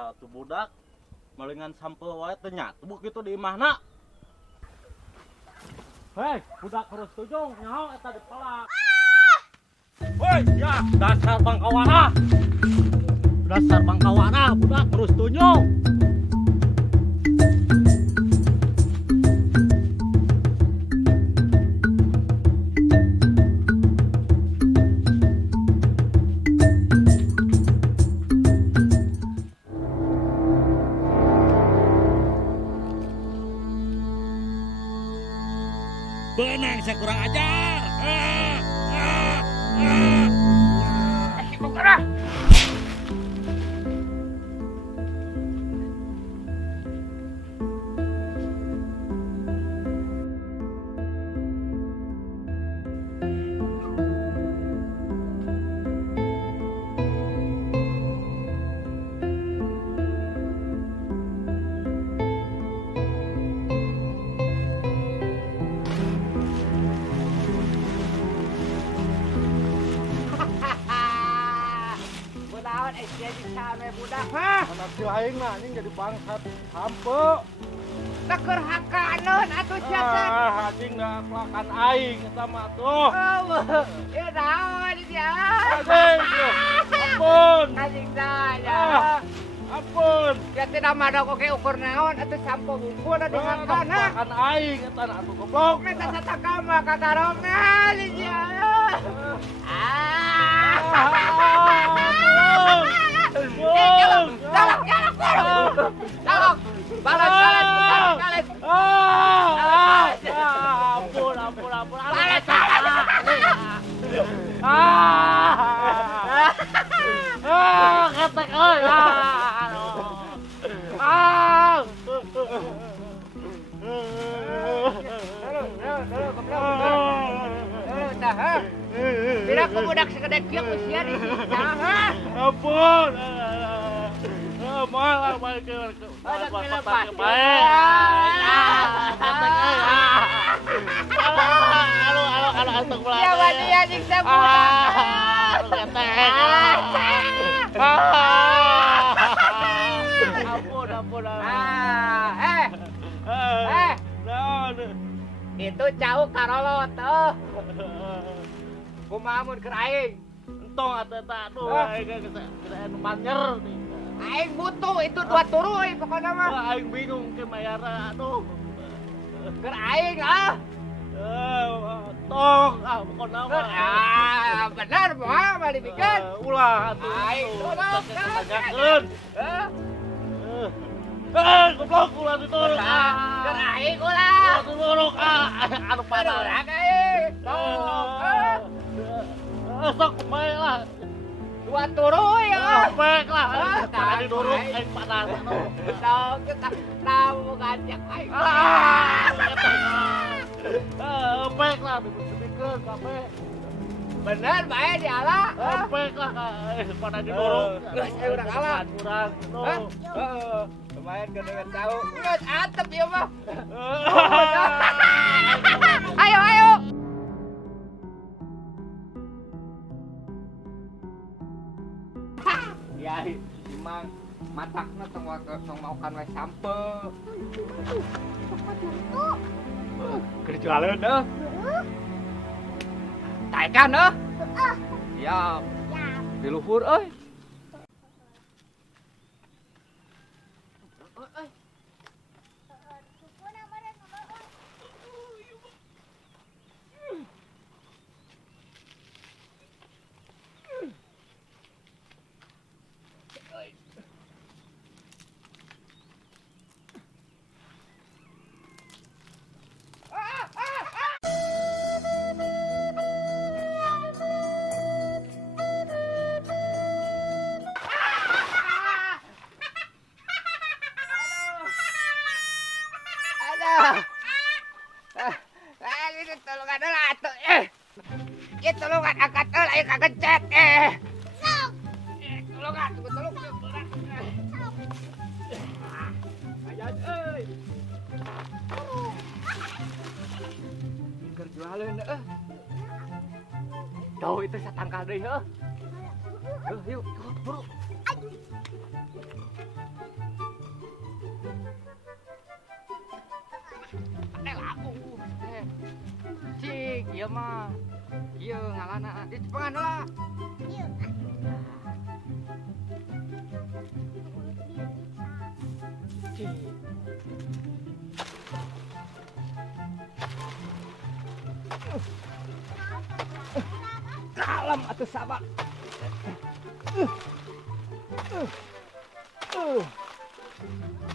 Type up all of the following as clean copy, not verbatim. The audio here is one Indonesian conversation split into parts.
aya tuh budak malingan sampel wae teu nyatu kitu di imahna. Hei, budak terus tujung nyaho eta di pala. Woi, ya dasar bangkawana. Dasar bangkawana budak terus tunjuk. Benang saya kurang ajar. Anak si aing mah anjing jadi bangsat hampe. Teker hakaneun atuh sia teh. Anjing da kelakan aing eta mah tuh. Ya naon dia. Anjing. Ampun. Anjing saya. Ampun. Ya tidak madok oke ukur naon atuh sampo bungkul di hakana. Kelakan aing eta na atuh goblok. Meta satakama kakarongna dia. Tolong, balas. Ampun. Balas. Ketek euy. Bila aku budak segede kieu usia di sini. Ampun. Mal ke. Ada kelepas. Halo, astagfirullah. Ya wadi anjing sebuah. Ampun. Itu jauh karolot tuh. Kumaha mun keur aing. Entong eta aduh aing geus banyer nih. Aing butuh itu dua turuy pokoknya mah. Aing bingung ke mayara aduh. Keur aing ah. Tong pokona mah. Bener moal mah dibikin. Ulah atuh. Aing tolong tanyakeun. Goblok ulah diturun. Keur aing ulah. Turun anu panah. Aing. Tolong. Sok bae lah. Dua turuy ya. Baik lah. Tadi durung aing panah. Tong kita tahu ngajak aing. Baik lah dibikeun kape. Bener bae diala. Baik lah panah didorong. Geus urang ala. Urang no. Heeh. Lumayan kedengen tahu. Geus atep ieu mah. Ayo. Ya, imang matakna tong maukan we sampe. Kerjaan deh. Taekan deh. Siap. Di luhur euy. Ini tolongan lah atuh. Ieu tolongan angkat euy aya kagencet. Tolongan tolong. Ajan euy. Keur jualan Jauh itu satangkal deui heuh. Yuk, buru. Cik, iya mah. Iya ngalana. Di Jepangan lah. Cik. Kalem atuh sabak.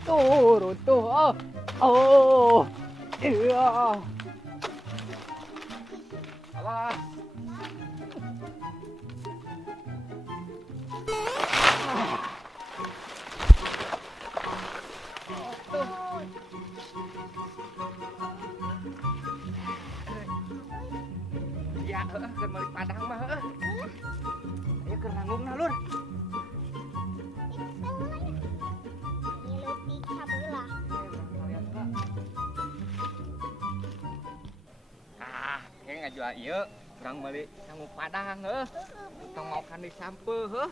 Turun tuh. Oh. Iya. Awas. Ya, keur balik Padang mah heuh. Ayo keur nanggung Lur. Kayak ngajual ieu, urang meuli nanggung Padang heuh. Tong maokan di sampeuh heuh.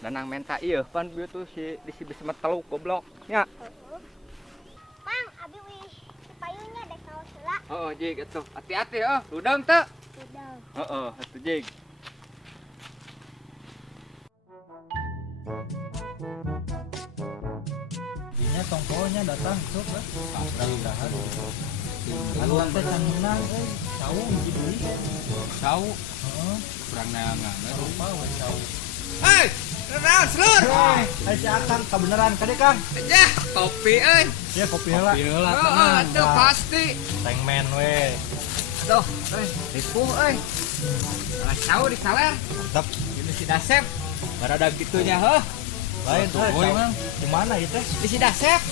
Danang menta ieu pan bieu tuh si bisa teluk goblok nya. Bang, abi wih payungnya dek kaos heula. Heeh, jig atuh. Hati-hati heuh, ludeng teu. Udah. Heeh, atuh jig. Ini tongkolnya datang sok lah. Mudah-mudahan. Haluan teh canunang cau hiji deui. Cau, Heeh. urang neangan. Rupa we cau. Hei, naon Slur? Hai si Akang kabeneran kade Kang. Aja, kopi euy. Ya kopi heula. Heeh, atuh pasti. Tengmen we. Aduh, ripuh euy. Salah cau di saler. Mantap. Ini si Dasep. Barada gitunya heuh. Lain teh Boy, cau. Mang. Di mana ieu teh? Di si Dasep.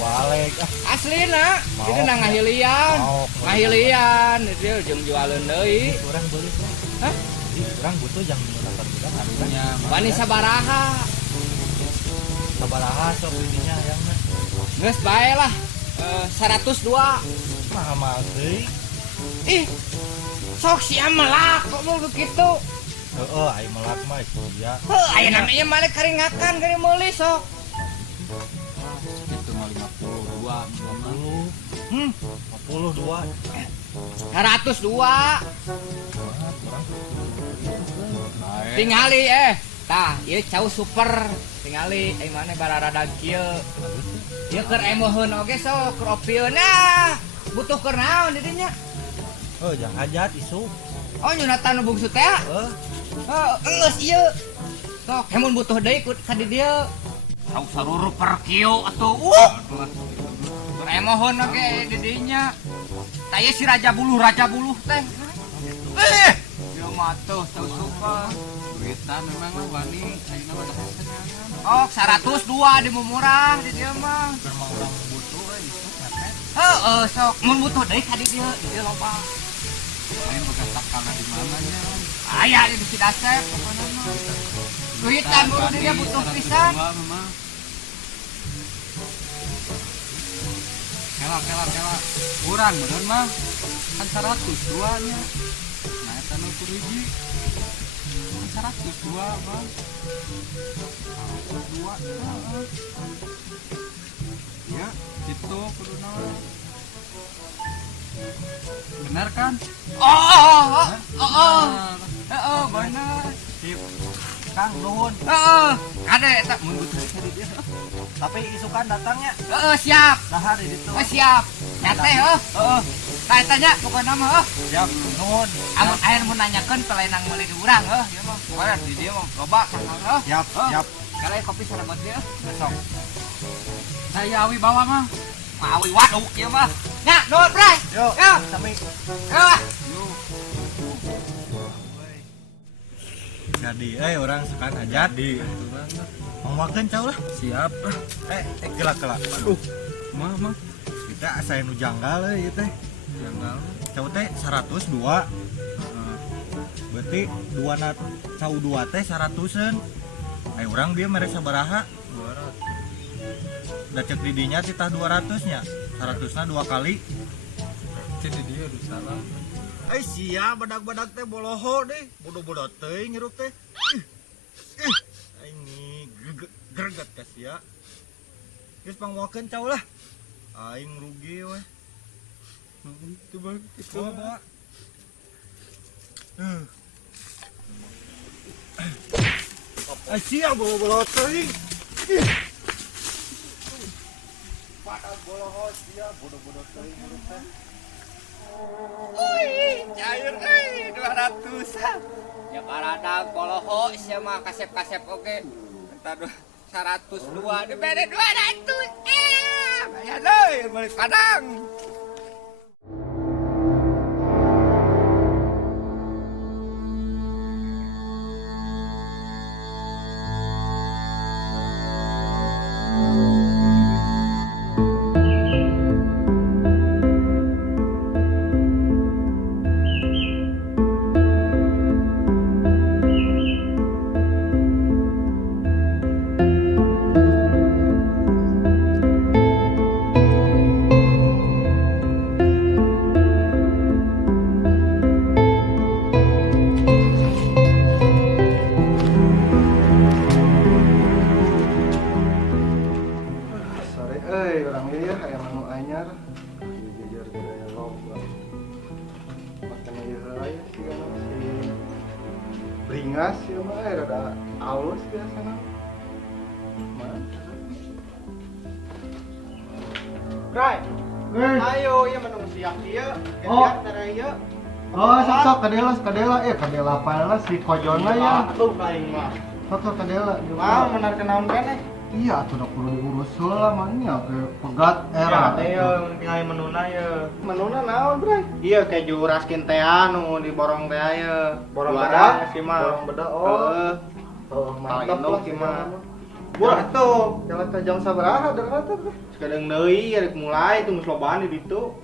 Balik Aslina, Mau. itu nang ngahilian. Mau. Ngahilian, dia jeung jualan deui. Urang beuli teh. Hah? Urang butuh jang nonton budak harusnya. Wani sabaraha. Sabaraha sok didinya hayangna. Geus bae lah. 102. Mahal deui. Ih. Sok sia melak kok mau begitu. Heeh, ai melak mah iya. Heuh, aya namanya malik keringakan kari meuli sok. Itu mah 52 52. 102. Tingali tah ieu cau super. Tingali mana bararada kieu. Ieu keur emoheun oge sok keur opieun nah. Butuh keur naon di dinya? Oh, jangan hajat isu. Oh nyunatan nu bungsu teh. Geus ieu. Sok hemun butuh deui ka di dieu. Cau saruru per kilo atuh. Keur emoheun oge di dinya. Tah ieu si raja buluh teh. Ieu mah tuh cau super. Duitan memang lah wani ayeuna mah teh Oh, 102 di murah di dia mah. keur mah urang butuh isu mepet. Heeh, sok mun butuh deui ka di dieu loba. Lain boga sakana di mana nya. Aya di si Dasep pokona mah. Duitan buru di dia butuh pisan. Kela. Urang bener mah. Kan 102 nya. Nah eta nu hiji. 102 Bang. 102. Ya, gitu kudu naon. Bener kan? Heeh, bener. Sip. Kang nuhun. Heeh, kade eta mun butuh ka di dieu. Tapi isukan datangnya. Heeh, siap. Dahar di ditu. Siap. Nyate heuh. Heeh. Tah eta nya pokona mah heuh. Siap, nuhun. Amun aya mun nanyakeun pelayanan meuli di urang heuh, ieu mah. Poe di dieu mah loba sakal heuh. Siap, siap. Kale kopi sarebat dieu. Besok. Saya awi bawa mah. Awi waduk ieu mah. Nya, nuhun, Bray. Yuk, Yuk. sami. Yuk. Jadi, orang sekan hajat di. Mau makan cau lah. Siap. Kelak. Aduh, Mah. kita asa nu janggal ieu teh. Janggal. Cau teh 102. Berarti cau 2 teh 100-an. Urang dia mere sabaraha? 200. Da cek di dinya titah 200 nya. 100-na 2 kali. Jadi dia udah salah. Ai sia badak-badak teh boloho deh, bodoh-bodoh teh nyeruk teh. Ini greget ka sia. Geus pangwakeun cau lah. Aing rugi we. Coba kita bawa. Ai sia boloho teh. Badak boloho sia bodoh-bodoh teh nyeruk teh. Cair 200. Ya karada koloho sia mah kasep-kasep oge. Eta 102 dibere 200. Bayar deui beli padang. Orang ieu hayang anu anyar. Jejer aya loba. Makan ieu heula sih kana si bringas ieu mah rada alus biasana. Bray, Ayo ieu menung siap ieu. Oh. Tara ieu. oh sok kadela paela si kojona ya. Tuh aing mah. Sok kadela. Mau menar kenaon keneh? Iya, atuh kudu diurus heula manya ke pegat Ya, era. teh tinggal menuna ye. Menuna naon, Bray? Iya keju raskin teh anu diborong teh ye. Borong beda sih mah. Borong beda oh. Oh, mantap lah sih mah. Buat tuh, jalan ke jam sabaraha dekat teh. Sekadang deui rek mulai tunggu lobaan di ditu.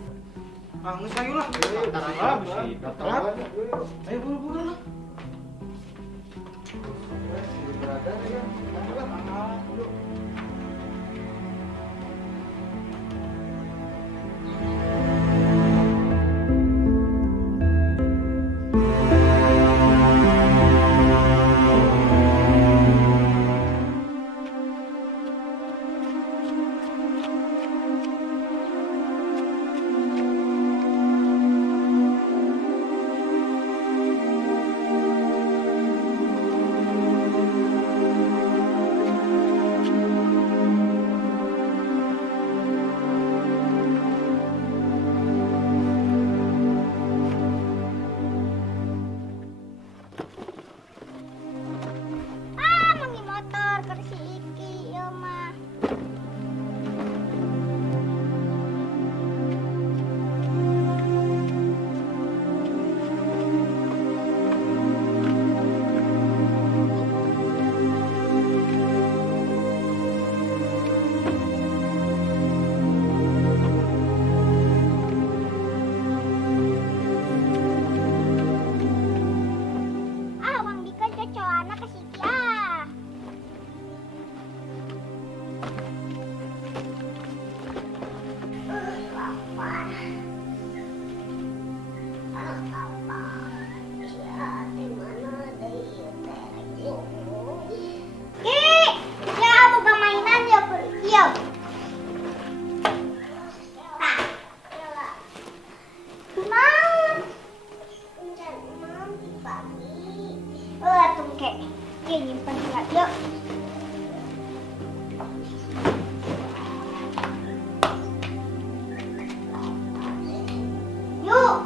Ah, geus ayo lah. Tarang bisi. Telat. Ayo buru-buru lah. Berada ya. Mangi motor ke si Iki ieu mah. Wang Dika cocoana ke si Iki Ki, ya boga mainan ya pergi ya. Mam, mam di pagi. Tuh kek, ya nyimpan surat yuk. Yuk,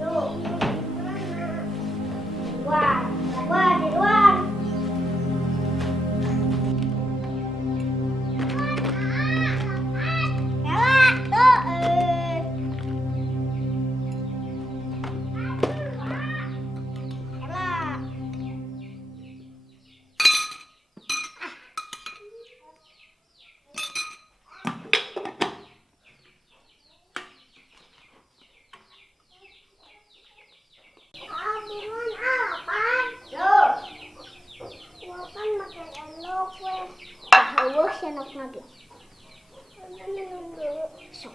yuk. Luar, di luar. Ela, tuh. Ela. Abungan apaan? Loh. Makan makan elok we. Hawa senok lagi. Minum dulu. Sok.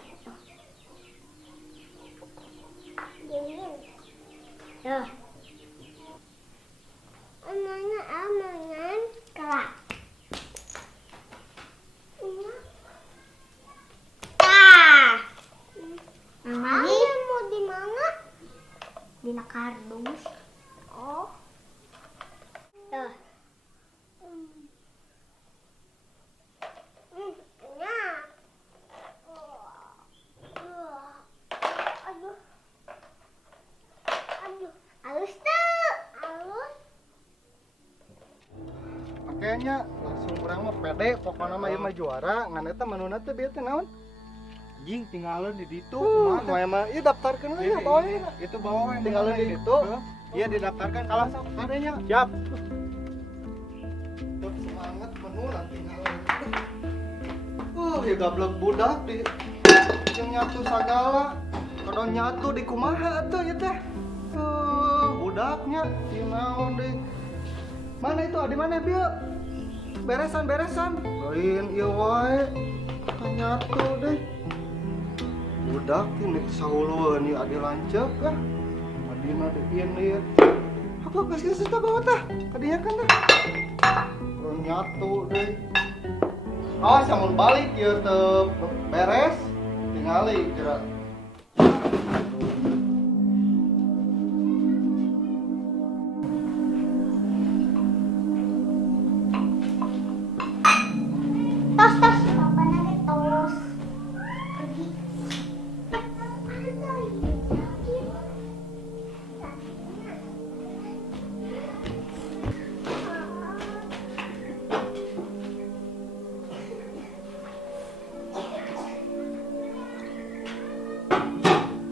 Dingin. Tuh. Anaknya amangan kelak. Ah. Ini mau di mana? Di kardus. Oh. Tuh. Nah. Aduh. Aduh. Halus tuh. Halus. Makanya langsung kurang mah pede pokoknya mah ieu mah juara ngan eta manuna teh bieu teh naon? Jing tinggalan di ditu Mah mah ieu daftarkeun we ya bawa ya. itu bawa yang Tinggalan di ditu. Iya didaftarkan kalah adanya. Siap. Tuh semangat menurut tinggalan. Ya gablek budak di yang nyatu sagala. Kada nyatu di kumaha atuh ieu teh. Budaknya di naon deui. Mana itu? Di mana bieu? Beresan. Lain ieu wae. Nyatu deh. Budak ini sahuluan ieu adi lanceuk ah. Adina deui ieu. Apa geus tah bawa tah? Kadinya kan tah. Nyatu deh. Awas samun balik ieu teu beres. Tingali kira. Tos. Papa nanti tos. Pergi.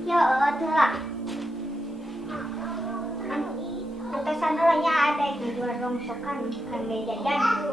Ya, ada lah. Atau sana lah ya ada di luar rongsokan kan meja jajan.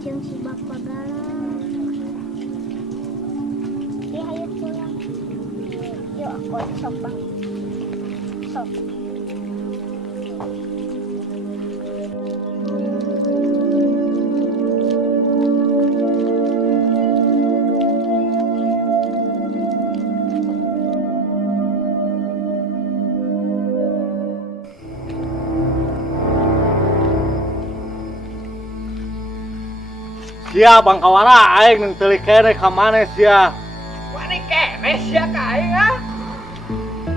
jeung si Bapak Galang. Ya ayo pulang. Yuk aku sok bang. Sok. Sia Bang Kawara aing nu teulik kene ka maneh sia. Wani kene sia ka aing ah.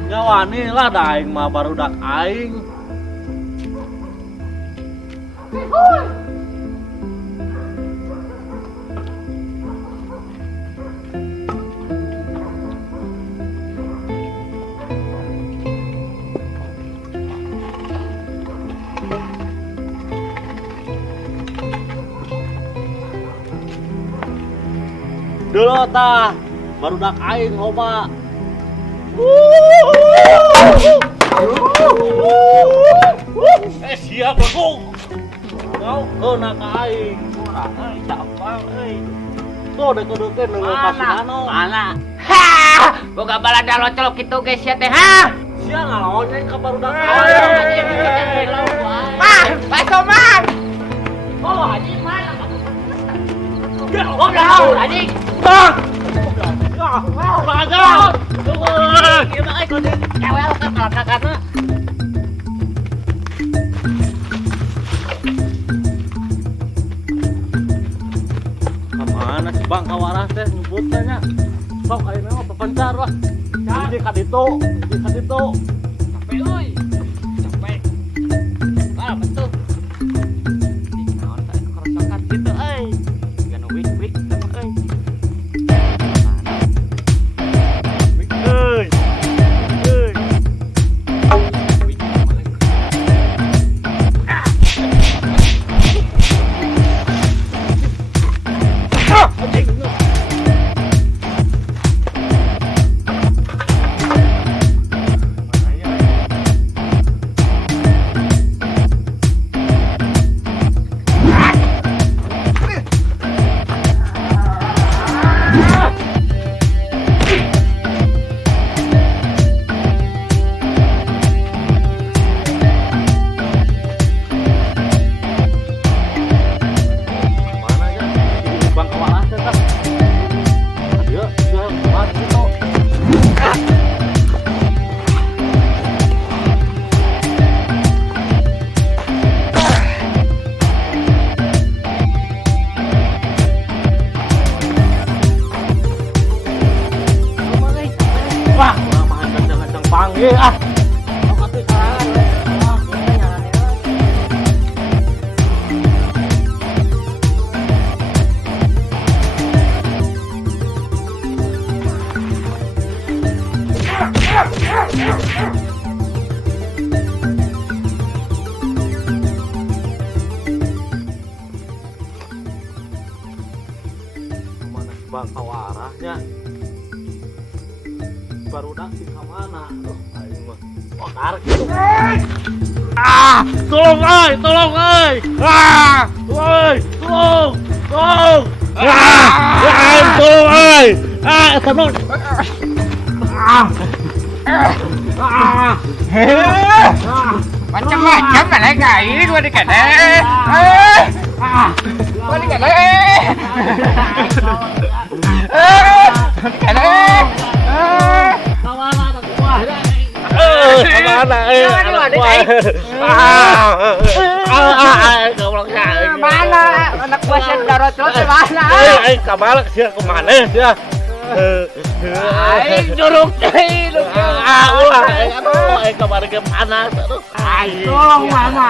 Nya wani lah da aing mah barudak aing. Dulu tah barudak aing loba. Siap aku. Kau kena ka aing. Urang euy capang euy. Tuh deket-deket nu kasihano. Mana? Ha! Boga balada locolok kitu ge sia teh ha. Sia ngalawan ka barudak aing. Mah, Pak Somad. Oh, anjing mana? Ya, Goblok anjing. Bang. Raja. Ieu mah kudu cewek lo kan kakakna. Kemana si Bang Kawara teh nyebutnya nya? Sok ayeuna mah pepencar lah. Jadi ka ditu, Capek euy. Capek. Ah, betul. Naon teh kerosokan kitu euy. Gana wik sama euy. Euy. Euy. Wik sama euy. Mana ya? Si Bang Kawara teh tah. Adio, sia kuat kitu. Wah, mah kenceng-kenceng panggil ah. Sok atuh sarangan we. Ah, kita nyalaneun. Mana si Bang Kawarahnya? Barudak si kamana? Aduh, aing mah. Otar gitu. Ah, tolong euy. Ah, tolong. Ah, tolong euy. Ah, eta non. Macam-macam lah kayak ini gua dikene. Gua dikene. Dikene. Kamana anak buah? Kamana anak buah? Goblok ya. Mana anak buah saya darot-darot di mana? Kamana sia kemana sia? Aing duruk teh, Ulah, aduh, kemarin ke panas, aduh. tolong mama.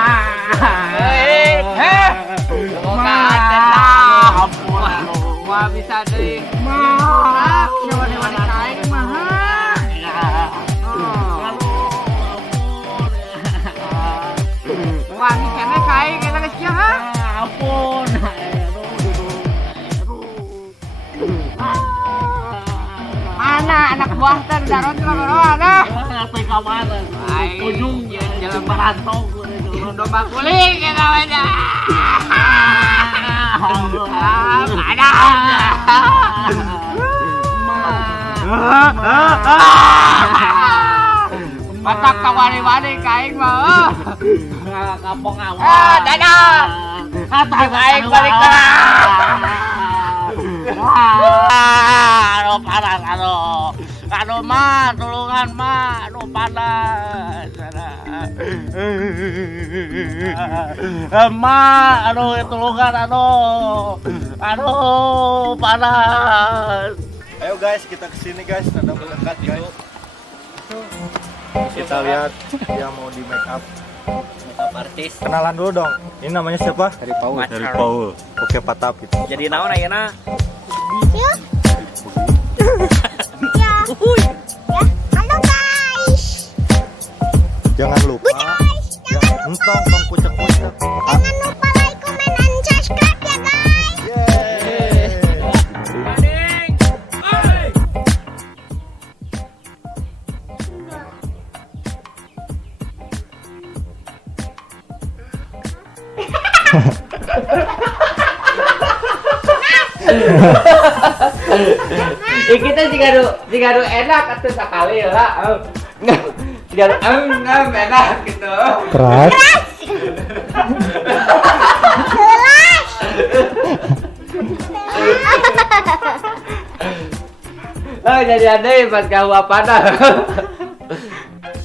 Wah bisa deh. Mah, coba kain mah. Wah, ini kene kain kita geus sia ha. Ampun. Mana anak buah teh darot mana? Sampai ka mana? Ujung jalan barantong. domba kuling kita aja. Matak kawani-wani kaing mah. Kapong awak. Dadah. Kaing balik ka. Aduh panas, aduh mah, tulungan mah, aduh panas, mah, aduh tulungan, aduh panas. Ayo guys, kita kesini guys, ada mendekat guys. Kita lihat dia mau di make up. Makeup artis. Kenalan dulu dong. Ini namanya siapa? Dari Paul. Dari Paul. Oke, Patap gitu. Jadi naon ayeuna? Ya. Ya. Halo guys. Jangan lupa. Jangan entong tong kucek-kucek. Jangan lupa like, comment, and subscribe ya guys. Kita jika enak atuh sakali lah. Jika enak gitu. Keras. Oh jadi ada pas kau apa dah.